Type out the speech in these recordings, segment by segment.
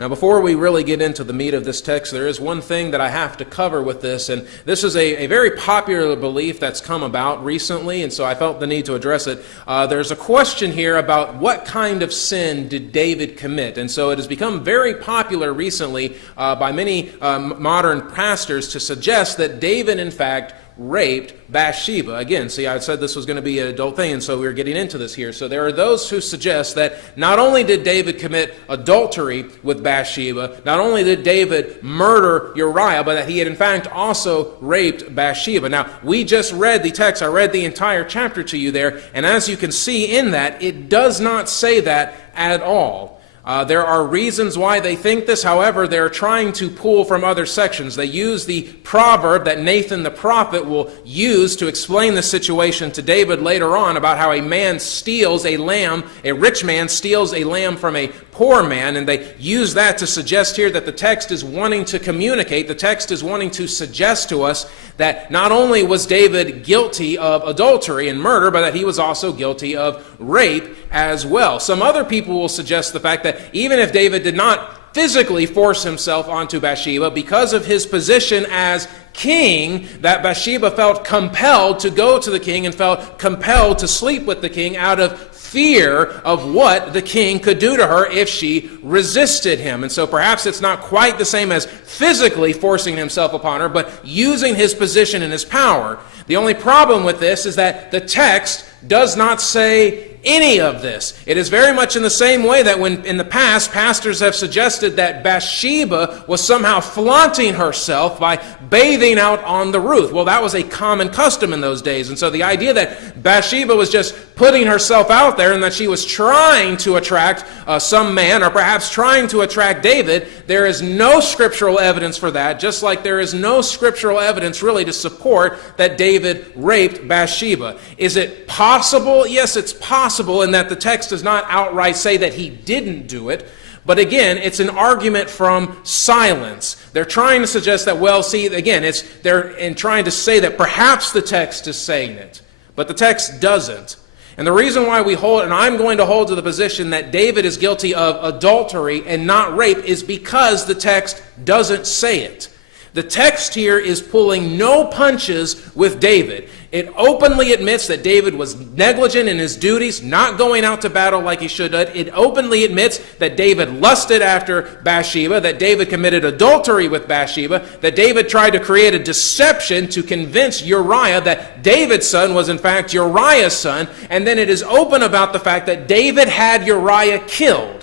Now, before we really get into the meat of this text, there is one thing that I have to cover with this, and this is a very popular belief that's come about recently, and so I felt the need to address it. There's a question here about what kind of sin did David commit, and so it has become very popular recently by many modern pastors to suggest that David, in fact, raped Bathsheba. Again, see, I said this was going to be an adult thing, and so we're getting into this here. So there are those who suggest that not only did David commit adultery with Bathsheba, not only did David murder Uriah, but that he had in fact also raped Bathsheba. Now, we just read the text. I read the entire chapter to you there, and as you can see in that, it does not say that at all. There are reasons why they think this. However, they're trying to pull from other sections. They use the proverb that Nathan the prophet will use to explain the situation to David later on about how a man steals a lamb, a rich man steals a lamb from a poor man, and they use that to suggest here that the text is wanting to communicate, the text is wanting to suggest to us that not only was David guilty of adultery and murder, but that he was also guilty of rape as well. Some other people will suggest the fact that even if David did not physically force himself onto Bathsheba, because of his position as king, that Bathsheba felt compelled to go to the king and felt compelled to sleep with the king out of fear of what the king could do to her if she resisted him. And so perhaps it's not quite the same as physically forcing himself upon her, but using his position and his power. The only problem with this is that the text does not say any of this. It is very much in the same way that when in the past pastors have suggested that Bathsheba was somehow flaunting herself by bathing out on the roof. Well, that was a common custom in those days. And so the idea that Bathsheba was just putting herself out there and that she was trying to attract some man, or perhaps trying to attract David, there is no scriptural evidence for that, just like there is no scriptural evidence really to support that David raped Bathsheba. Is it possible? Yes, it's possible in that the text does not outright say that he didn't do it. But again, it's an argument from silence. They're trying to suggest that, well, see, again, they're trying to say that perhaps the text is saying it, but the text doesn't. And the reason why we hold, and I'm going to hold to the position that David is guilty of adultery and not rape, is because the text doesn't say it. The text here is pulling no punches with David. It openly admits that David was negligent in his duties, not going out to battle like he should have. It openly admits that David lusted after Bathsheba, that David committed adultery with Bathsheba, that David tried to create a deception to convince Uriah that David's son was in fact Uriah's son, and then it is open about the fact that David had Uriah killed.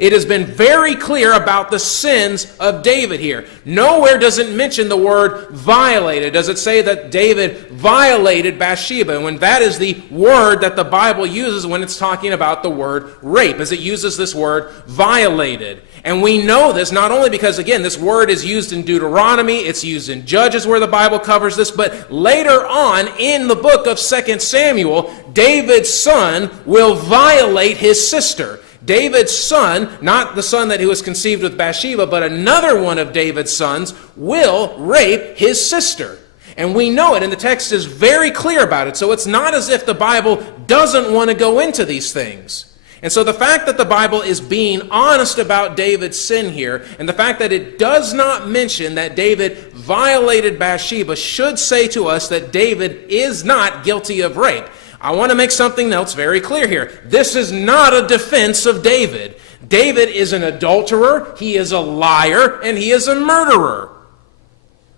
It has been very clear about the sins of David here. Nowhere does it mention the word violated. Does it say that David violated Bathsheba? And when that is the word that the Bible uses when it's talking about the word rape, as it uses this word violated. And we know this not only because, again, this word is used in Deuteronomy, it's used in Judges where the Bible covers this, but later on in the book of 2 Samuel, David's son will violate his sister. David's son, not the son that he was conceived with Bathsheba, but another one of David's sons, will rape his sister. And we know it, and the text is very clear about it. So it's not as if the Bible doesn't want to go into these things. And so the fact that the Bible is being honest about David's sin here, and the fact that it does not mention that David violated Bathsheba, should say to us that David is not guilty of rape. I want to make something else very clear here. This is not a defense of David. David is an adulterer, he is a liar, and he is a murderer.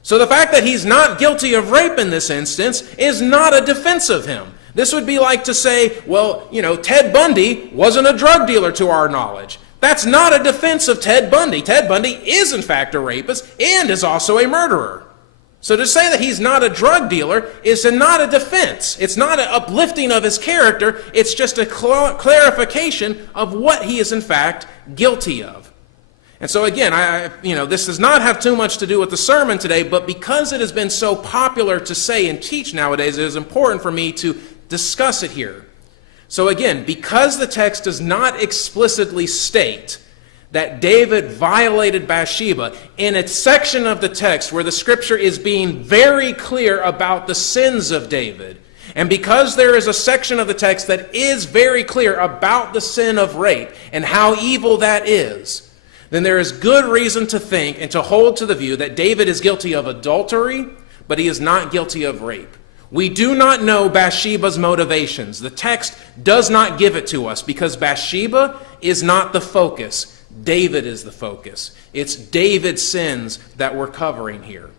So the fact that he's not guilty of rape in this instance is not a defense of him. This would be like to say, well, Ted Bundy wasn't a drug dealer to our knowledge. That's not a defense of Ted Bundy. Ted Bundy is in fact a rapist and is also a murderer. So to say that he's not a drug dealer is not a defense. It's not an uplifting of his character. It's just a clarification of what he is in fact guilty of. And so again, this does not have too much to do with the sermon today, but because it has been so popular to say and teach nowadays, it is important for me to discuss it here. So again, because the text does not explicitly state that David violated Bathsheba, in a section of the text where the scripture is being very clear about the sins of David, and because there is a section of the text that is very clear about the sin of rape and how evil that is, then there is good reason to think and to hold to the view that David is guilty of adultery, but he is not guilty of rape. We do not know Bathsheba's motivations. The text does not give it to us because Bathsheba is not the focus. David is the focus. It's David's sins that we're covering here.